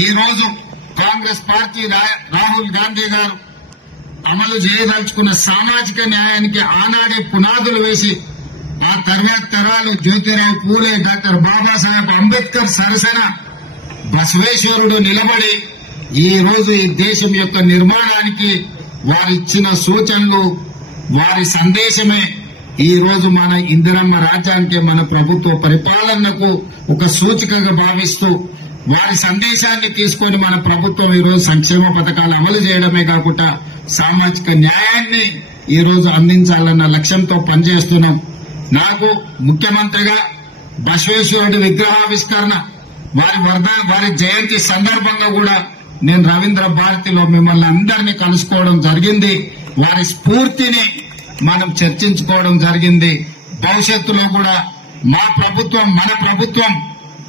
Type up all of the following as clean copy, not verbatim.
ఈ రోజు కాంగ్రెస్ పార్టీ రాహుల్ గాంధీ గారు అమలు చేయదలుచుకున్న సామాజిక న్యాయానికి ఆనాడే పునాదులు వేసి ఆ తర్వాత తరాలు జ్యోతిరావు పూలే, డాక్టర్ బాబాసాహెబ్ అంబేద్కర్ సరసన బసవేశ్వరుడు నిలబడి ఈ రోజు ఈ దేశం యొక్క నిర్మాణానికి వారిచ్చిన సూచనలు, వారి సందేశమే ఈ రోజు మన ఇందిరమ్మ రాజ్యానికి, మన ప్రభుత్వ పరిపాలనకు ఒక సూచికగా భావిస్తూ వారి సందేశాన్ని తీసుకొని మన ప్రభుత్వం ఈ రోజు సంక్షేమ పథకాలు అమలు చేయడమే కాకుండా సామాజిక న్యాయాన్ని ఈ రోజు అందించాలన్న లక్ష్యంతో పనిచేస్తున్నాం. నాకు ముఖ్యమంత్రిగా బసవేశ్వరుడి విగ్రహావిష్కరణ, వారి జయంతి సందర్భంగా కూడా నేను రవీంద్ర భారతిలో మిమ్మల్ని అందరినీ కలుసుకోవడం జరిగింది. వారి స్ఫూర్తిని మనం చర్చించుకోవడం జరిగింది. భవిష్యత్తులో కూడా మన ప్రభుత్వం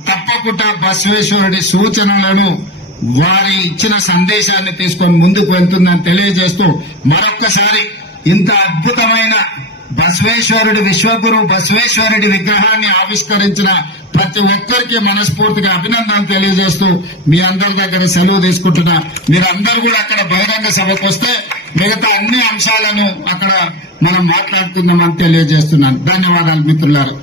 తప్పకుండా బసవేశ్వరుడి సూచనలను, వారి ఇచ్చిన సందేశాన్ని తీసుకొని ముందుకు వెళ్తుందని తెలియజేస్తూ మరొక్కసారి ఇంత అద్భుతమైన బసవేశ్వరుడి విశ్వగురు బసవేశ్వరుడి విగ్రహాన్ని ఆవిష్కరించిన ప్రతి ఒక్కరికి మనస్ఫూర్తిగా అభినందనలు తెలియజేస్తూ మీ అందరి దగ్గర సెలవు తీసుకుంటున్నా. మీరందరూ కూడా అక్కడ బహిరంగ సభకు వస్తే మిగతా అన్ని అంశాలను అక్కడ మనం మాట్లాడుకుందామని తెలియజేస్తున్నాను. ధన్యవాదాలు మిత్రులారా.